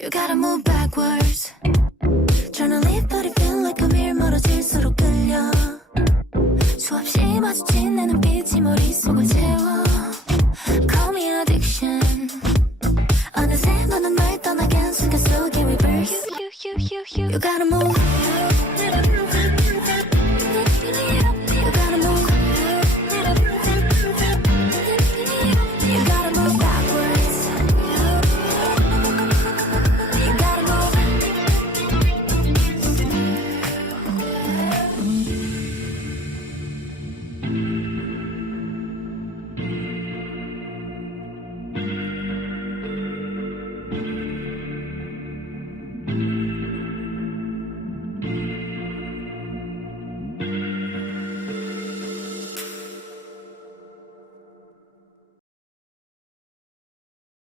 You gotta move backwards. Tryna leave but it feel like a mirror 멀어질수록 끌려. 수없이 마주친 내 눈빛이 머릿속을 채워. Call me addiction. 어느새 너는 날 떠나간 순간 속에 reverse. You gotta move.